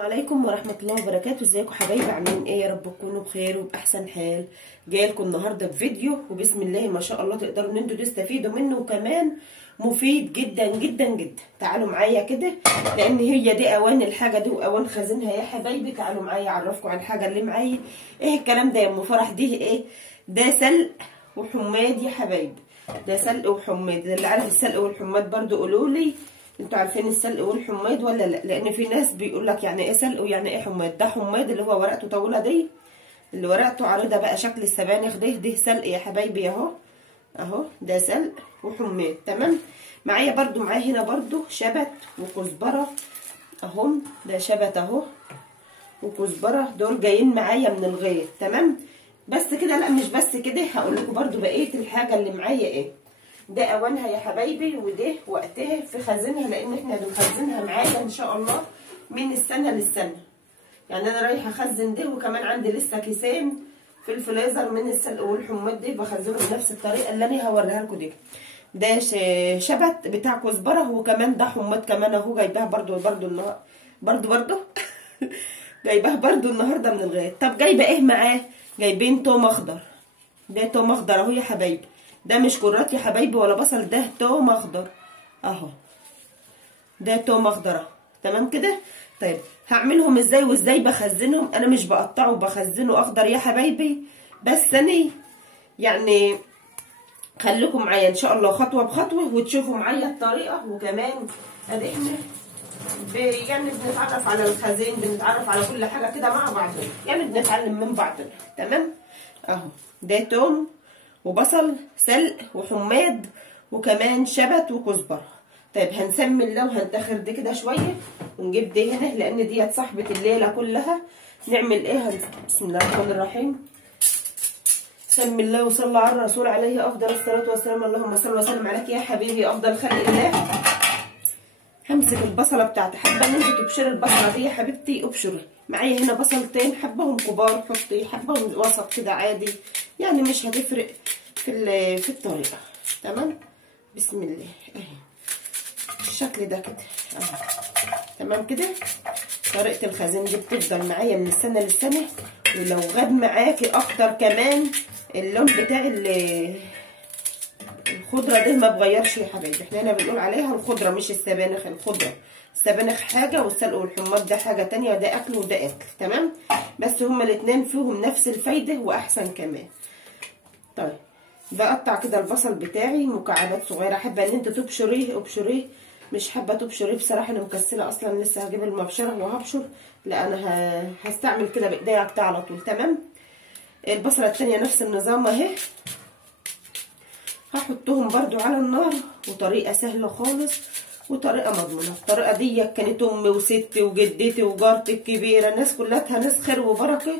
عليكم ورحمة الله وبركاته. ازيكم حبايبي؟ عاملين ايه؟ يا رب تكونوا بخير وبأحسن حال. جايلكم النهارده بفيديو وبسم الله ما شاء الله تقدروا ان انتوا تستفيدوا منه، وكمان مفيد جدا جدا جدا. تعالوا معايا كده لان هي دي اوان الحاجه دي واوان خزينها يا حبايبي. تعالوا معايا اعرفكم عن الحاجه اللي معايا. ايه الكلام ده يا ام فرح؟ دي ايه ده؟ سلق وحماد يا حبايبي. ده سلق وحماد. اللي عارف السلق والحماد برضو قولوا لي انتوا عارفين السلق والحماد ولا لا؟ لان في ناس بيقول لك يعني ايه سلق ويعني ايه حماد. ده حماد اللي هو ورقته طويله دي، اللي ورقته عريضه بقى شكل السبانخ ده سلق يا حبايبي اهو. اهو ده سلق وحماد. تمام. معايا برضو هنا برضو شبت وكزبره اهم. ده شبت اهو وكزبره، دول جايين معايا من الغيط. تمام. بس كده؟ لا مش بس كده، هقول لكم برضو بقيه الحاجه اللي معايا ايه. ده اوانها يا حبايبي، وده وقتها في خزينها، لان احنا بنخزنها معايا ان شاء الله من السنه للسنه. يعني انا رايحه اخزن ده، وكمان عندي لسه كيسين في الفريزر من السلق والحماد ده بخزنه بنفس الطريقه اللي انا هوريها لكم دي. ده شبت بتاع كزبره، وكمان ده حماد كمان اهو جايباها برضو النهارده برضو جايباها برضو النهارده من الغيط. طب جايبه ايه معاه؟ جايبين توم اخضر. ده توم اخضر اهو يا حبايبي. ده مش كرات يا حبايبي ولا بصل، ده توم اخضر اهو. ده توم اخضر اهو. تمام كده. طيب هعملهم ازاي وازاي بخزنهم؟ انا مش بقطعه وبخزنه اخضر يا حبايبي، بس انا يعني خليكم معايا ان شاء الله خطوه بخطوه وتشوفوا معايا الطريقه. وكمان ادي احنا يعني بنتعرف على الخزين، بنتعرف على كل حاجه كده مع بعضنا، يعني بنتعلم من بعضنا. تمام اهو. ده توم وبصل سلق وحماد وكمان شبت وكزبره. طيب هنسمي الله وهندخر دي كده شويه ونجيب دي هنا لان ديت صاحبه الليله كلها. نعمل ايه؟ بسم الله الرحمن الرحيم. سمي الله وصلى على الرسول عليه افضل الصلاه والسلام. اللهم صل وسلم عليك يا حبيبي يا افضل خلق الله. همسك البصله بتاعتي. حابه ان انت تبشري البصله دي يا حبيبتي ابشري. معايا هنا بصلتين، حبهم كبار حطي، حبهم وسط كده عادي، يعني مش هتفرق في الطريقه. تمام. بسم الله اهي الشكل ده كده اهو. تمام كده. طريقه الخزين دي بتفضل معايا من السنه للسنه، ولو غاب معاكي اكتر كمان اللون بتاع الخضره ده ما بغيرش يا حبايبي. احنا هنا بنقول عليها الخضره مش السبانخ. الخضره السبانخ حاجه والسلق والحماد ده حاجه تانيه، وده اكل وده اكل. تمام. بس هما الاتنين فيهم نفس الفايده واحسن كمان. طيب بقطع كده البصل بتاعي مكعبات صغيره. حابه ان انت تبشريه ابشريه، مش حابه تبشريه بصراحه انا مكسله اصلا لسه هجيب المبشره وهبشر. لا انا هستعمل كده بايديا بتاع على طول. تمام. البصله التانيه نفس النظام اهي. هحطهم برضو على النار، وطريقه سهله خالص وطريقه مضمونه. الطريقه دي كانت امي وستي وجدتي وجارتي الكبيره، الناس كلها ناس خير وبركه.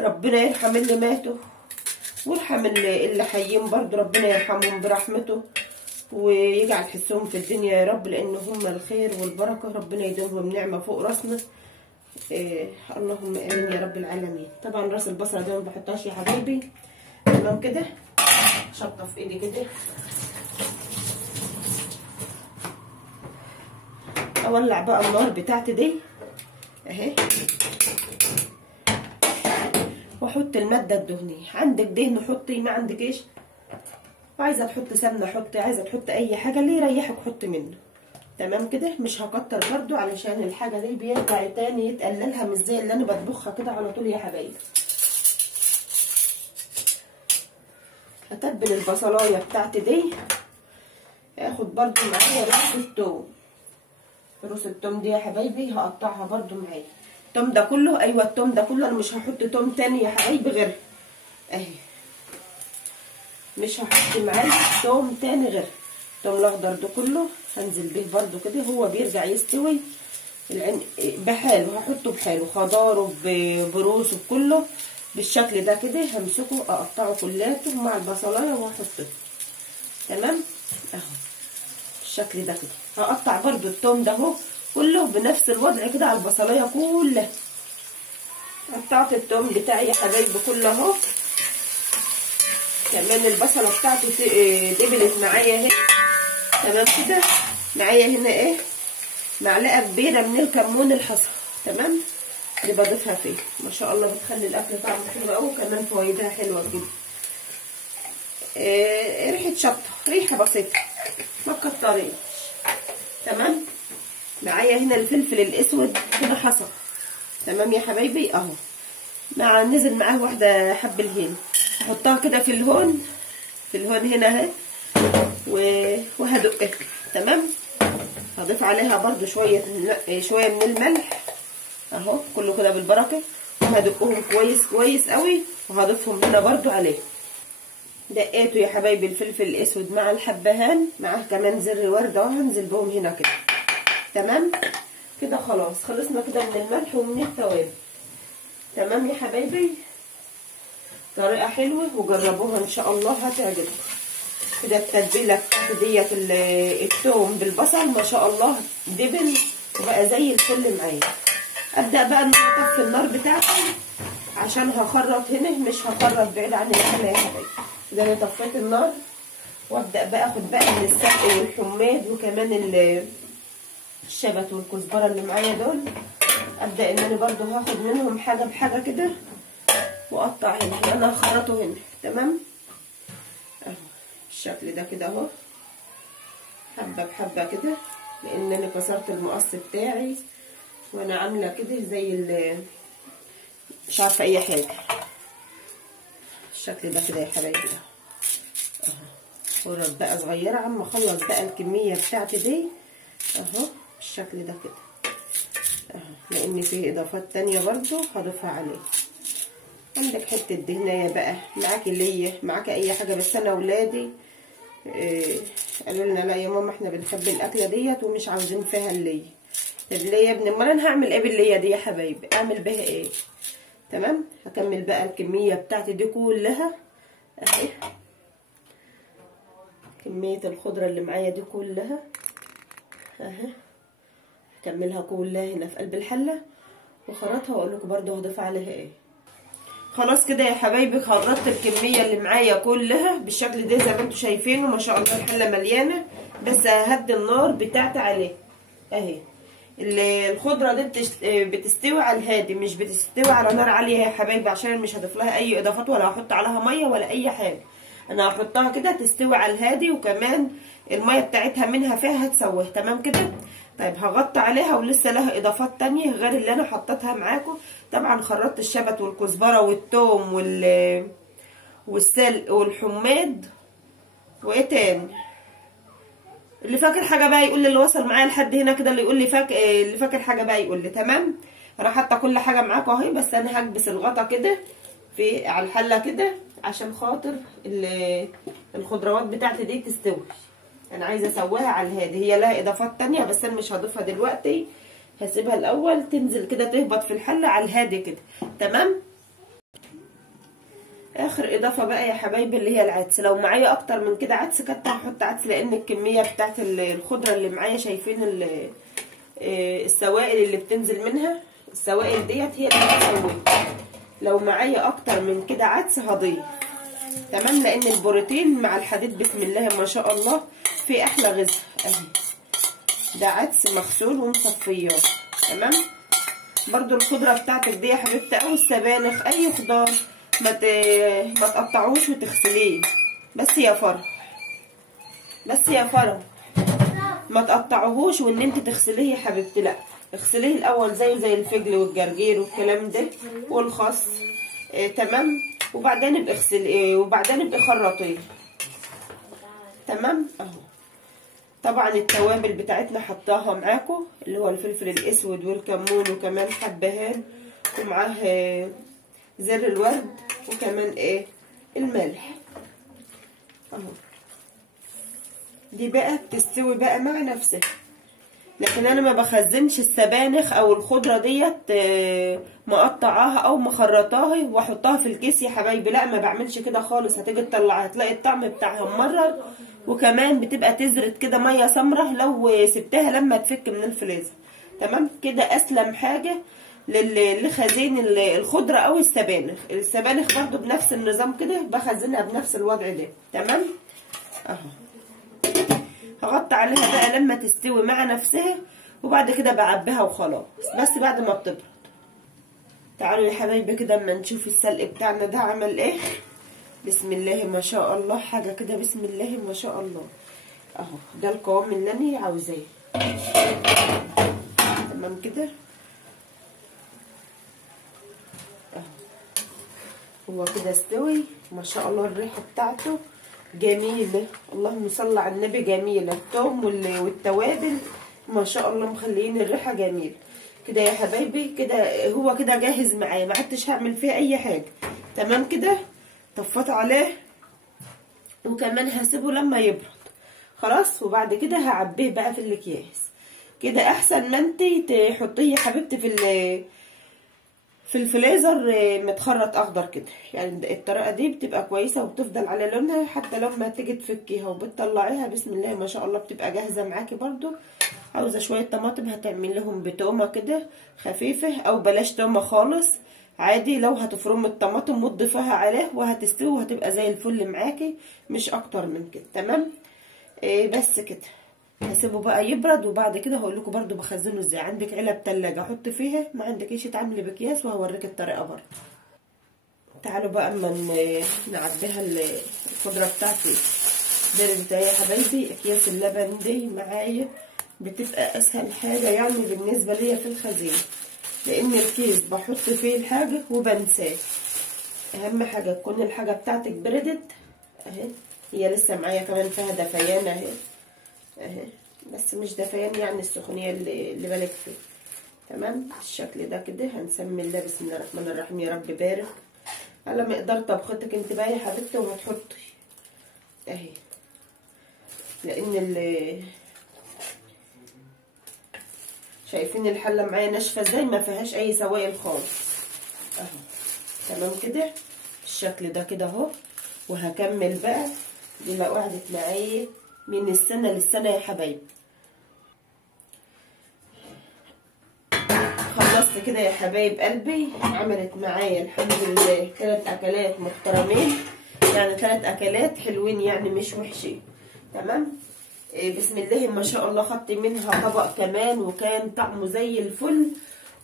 ربنا يرحم اللي ماتوا ويرحم اللي حيين برضو، ربنا يرحمهم برحمته ويجعل حسهم في الدنيا يا رب، لان هم الخير والبركه. ربنا يديمهم نعمه فوق راسنا. اللهم امين يا رب العالمين. طبعا راس البصله ده ما بحطهاش يا حبايبي. تمام كده. شطه في ايدي كده. اولع بقى النار بتاعتي دي اهي، واحط الماده الدهنيه. عندك دهن حطي، ما عندكيش عايزه تحط سمنه حطي، عايزه تحط اي حاجه اللي يريحك حطي منه. تمام كده. مش هكتر برضو علشان الحاجه دي بيرجع تاني يتقللها، مش زي اللي انا بطبخها كده على طول يا حبايبي. هتبل البصلايه بتاعتي دي. هاخد برضو معايا روس التوم. روس التوم دي يا حبايبي هقطعها برضو معايا. التوم ده كله، ايوه التوم ده كله، انا مش هحط توم تاني يا حبايبي غير اهي. مش هحط معاه توم تاني غير التوم الاخضر ده كله. هنزل بيه برضو كده، هو بيرجع يستوي بحاله. هحطه بحاله خضاره بروسه بكله بالشكل ده كده. همسكه اقطعه كلاته مع البصلايه واحطه. تمام اهو بالشكل ده كده. هقطع برضو التوم ده اهو كله بنفس الوضع كده على البصلايه كلها. قطعت التوم بتاعي يا حبايبي كله اهو. كمان البصله بتاعتي دبلت معايا اهي. تمام كده. معايا هنا ايه معلقه كبيره من الكمون الحصى. تمام. اللي بضيفها فيه ما شاء الله بتخلي الاكل طعمه حلو قوي، وكمان فوائدها حلوه جدا. ريحه شطه، ريحه بسيطه ما تكتريش. تمام. معايا هنا الفلفل الاسود كده حصى. تمام يا حبايبي اهو. نزل معاه واحده حب الهين، احطها كده في الهون، في الهون هنا اهي، وهدقها. تمام. هضيف عليها برده شويه من الملح اهو، كله كده بالبركه، وهدقهم كويس كويس قوي، وهضيفهم هنا برده عليه. دقيته يا حبايبي الفلفل الاسود مع الحبهان، معاه كمان زر ورده، وهنزل بهم هنا كده. تمام كده خلاص، خلصنا كده من الملح ومن التوابل. تمام يا حبايبي، طريقه حلوه وجربوها ان شاء الله هتعجبكم. كده التتبيله بتاعتي ديت الثوم بالبصل ما شاء الله دبل وبقى زي الفل معايا. ابدا بقى ان انا اطفي النار بتاعتي عشان هخرط هنا، مش هخرط بعيد عن الحله يا حبايبي. كده انا طفيت النار، وابدا بقى اخد بقى من السلق والحماد وكمان الشبت والكزبره اللي معايا دول. ابدا ان انا برده هاخد منهم حاجه بحاجه كده، واقطع هنا. انا هخرطه هنا. تمام اهو بالشكل ده كده اهو، حبه بحبه كده، لان انا كسرت المقص بتاعي وانا عامله كده زي مش عارفه اي حاجه. الشكل ده كده يا حبايبي اهو. خرط بقى صغيره عم اخلص بقى الكميه بتاعتي دي اهو بالشكل ده كده اهو، لان فيه اضافات تانية برضو هضيفها عليه. عندك حته دهنايه بقى معاكي، ليا معاكي اي حاجه، بس انا ولادي قالوا لنا لا يا ماما احنا بنحب الاكله ديت ومش عاوزين فيها الليه. طب ليه يا ابني؟ امال انا هعمل ايه بالليه دي يا حبايبي؟ اعمل بها ايه؟ تمام. هكمل بقى الكميه بتاعتي دي كلها اهي، كميه الخضره اللي معايا دي كلها اهي، هكملها كلها هنا في قلب الحله وخرطها، واقول لكم برده هضيف عليها ايه. خلاص كده يا حبايبي، خرطت الكميه اللي معايا كلها بالشكل ده زي ما انتم شايفينه ما شاء الله. الحله مليانه، بس ههدي النار بتاعتي عليه اهي. الخضره دي بتستوي على الهادي، مش بتستوي على نار عاليه يا حبايبي، عشان مش هضيف لها اي اضافات ولا هحط عليها ميه ولا اي حاجه. انا هحطها كده تستوي على الهادي، وكمان الميه بتاعتها منها فيها هتسويها. تمام كده. طيب هغطي عليها، ولسه لها اضافات تانية غير اللي انا حطيتها معاكم. طبعا خرطت الشبت والكزبره والثوم والسلق والحماد، وايه تاني؟ اللي فاكر حاجه بقى يقول لي، اللي وصل معايا لحد هنا كده اللي يقول لي اللي فاكر حاجه بقى يقول لي. تمام. انا حاطه كل حاجه معاكم اهي، بس انا هكبس الغطا كده على الحله كده عشان خاطر الخضروات بتاعتي دي تستوي. انا عايزه اسويها على الهادي، هي لها اضافات تانية بس انا مش هضيفها دلوقتي، هسيبها الاول تنزل كده تهبط في الحله على الهادي كده. تمام. اخر اضافه بقى يا حبايبي اللي هي العدس. لو معايا اكتر من كده عدس كنت هحط عدس، لان الكميه بتاعت الخضره اللي معايا شايفين السوائل اللي بتنزل منها، السوائل ديت هي اللي بتسوي. لو معايا اكتر من كده عدس هضيف. تمام. لان البروتين مع الحديد بسم الله ما شاء الله في احلى غذاء اهي. ده عدس مغسول ومصفيه. تمام. برضو الخضره بتاعتك دي يا حبيبتي او السبانخ اي خضار ما تقطعوش وتغسليه، بس يا فرح، بس يا فرح ما تقطعوهوش وان انت تغسليه يا حبيبتي، لا اغسليه الاول زي الفجل والجرجير والكلام ده والخس. تمام. وبعدين ابقى اغسليه، وبعدين ابقى خرطيه. تمام اهو. طبعا التوابل بتاعتنا حطاها معاكم، اللي هو الفلفل الاسود والكمون وكمان حبهان، ومعاه زر الورد، وكمان ايه الملح اهو. دي بقى بتستوي بقى مع نفسها. لكن انا ما بخزنش السبانخ او الخضره ديت مقطعاها او مخرطاها واحطها في الكيس يا حبايبي، لا ما بعملش كده خالص. هتيجي تطلعها هتلاقي الطعم بتاعها ممرر، وكمان بتبقى تزرد كده ميه سمره لو سبتها لما تفك من الفريزر. تمام كده. اسلم حاجه لخزين الخضره او السبانخ برضو بنفس النظام كده بخزنها بنفس الوضع ده. تمام اهو. هغطي عليها بقى لما تستوي مع نفسها، وبعد كده بعبيها وخلاص، بس بعد ما بتبرد. تعالوا يا حبايبي كده اما نشوف السلق بتاعنا ده عمل ايه. بسم الله ما شاء الله، حاجه كده بسم الله ما شاء الله اهو. ده القوام اللي انا عاوزاه. تمام كده اهو، هو كده استوي ما شاء الله. الريحه بتاعته جميله، اللهم صل على النبي، جميله. الثوم والتوابل ما شاء الله مخليين الريحه جميله كده يا حبايبي. كده هو كده جاهز معايا، ما عدتش هعمل فيه اي حاجه. تمام كده. طفيت عليه وكمان هسيبه لما يبرد خلاص، وبعد كده هعبيه بقى في الاكياس. كده احسن ما انتي تحطيه يا حبيبتي في الفريزر متخرط اخضر كده. يعني الطريقه دي بتبقى كويسه وبتفضل على لونها، حتى لما تيجي تفكيها وبتطلعيها بسم الله ما شاء الله بتبقى جاهزه معاكي. برضو عاوزه شويه طماطم هتعمل لهم بتومه كده خفيفه، او بلاش تومه خالص عادي. لو هتفرم الطماطم وتضيفها عليه وهتستوي وهتبقى زي الفل معاكي، مش اكتر من كده. تمام. بس كده هسيبه بقى يبرد، وبعد كده هقول لكم برده بخزنه ازاي. عندك علب تلاجة احط فيها، ما عندكيش تعملي باكياس، وهوريك الطريقه برده. تعالوا بقى اما نعبيها الخضره بتاعتي بردت يا حبايبي. اكياس اللبن دي معايا بتبقى اسهل حاجه يعني بالنسبه ليا في الخزينه، لان الكيس بحط فيه الحاجه وبنساه. اهم حاجه تكون الحاجه بتاعتك بردت اهي. هي لسه معايا كمان فيها دفيان اهي اهي، بس مش دفيان يعني السخونيه اللي بالك فيه. تمام بالشكل ده كده. هنسمي الله بسم الله الرحمن الرحيم. يا رب بارك على مقدار طبختك انت بقى يا حبيبتي، وهتحطي اهي، لان شايفين الحله معايا ناشفه ازاي، ما فيهاش اي سوائل خالص اهو. تمام كده بالشكل ده كده اهو. وهكمل بقى دي لو قعدت معايا من السنه للسنه يا حبايبي. خلصت كده يا حبايب قلبي. عملت معايا الحمد لله 3 اكلات محترمين، يعني 3 اكلات حلوين يعني مش وحشين. تمام. بسم الله ما شاء الله. خدت منها طبق كمان وكان طعمه زي الفل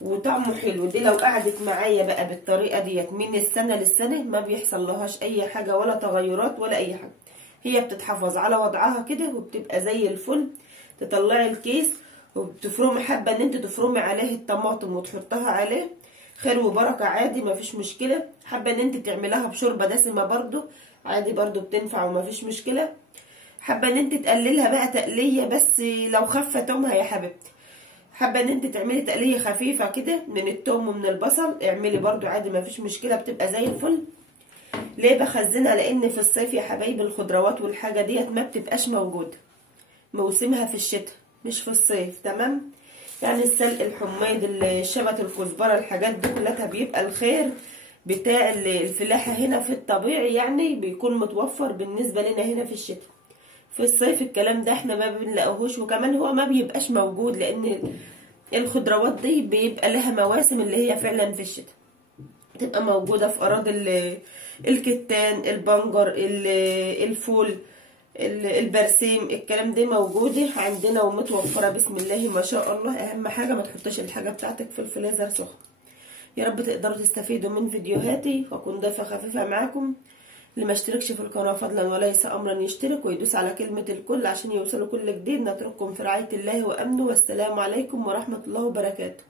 وطعمه حلو. دي لو قعدت معايا بقى بالطريقه ديت من السنه للسنه ما بيحصل لهاش اي حاجه ولا تغيرات ولا اي حاجه. هي بتتحفظ على وضعها كده وبتبقى زي الفل. تطلعي الكيس وبتفرمي، حابه ان انت تفرمي عليه الطماطم وتحطها عليه خير وبركه عادي ما فيش مشكله. حابه ان انت تعمليها بشوربه دسمه برده عادي برده بتنفع وما فيش مشكله. حابه ان انت تقللها بقى تقليه بس لو خفه تومها يا حبيبتي. حابه ان انت تعملي تقليه خفيفه كده من التوم ومن البصل، اعملي برده عادي ما فيش مشكله بتبقى زي الفل. ليه بخزنها؟ لان في الصيف يا حبايبي الخضروات والحاجه ديت ما بتبقاش موجوده، موسمها في الشتاء مش في الصيف. تمام. يعني السلق، الحميد، الشبت، الكزبره، الحاجات دي كلها بيبقى الخير بتاع الفلاحه هنا في الطبيعي يعني بيكون متوفر بالنسبه لنا هنا في الشتاء. في الصيف الكلام ده احنا ما بنلاقوهوش، وكمان هو ما بيبقاش موجود، لان الخضروات دي بيبقى لها مواسم اللي هي فعلا في الشتاء بتبقى موجوده في اراضي الكتان، البنجر، الفول، البرسيم، الكلام ده موجوده عندنا ومتوفره بسم الله ما شاء الله. اهم حاجه ما تحطش الحاجه بتاعتك في الفريزر سخن. يا رب تقدروا تستفيدوا من فيديوهاتي واكون ضيفه خفيفه معاكم. اللي ما اشتركش في القناه فضلا وليس امرا يشترك ويدوس على كلمه الكل عشان يوصلوا كل جديد. نترككم في رعايه الله وامنه، والسلام عليكم ورحمه الله وبركاته.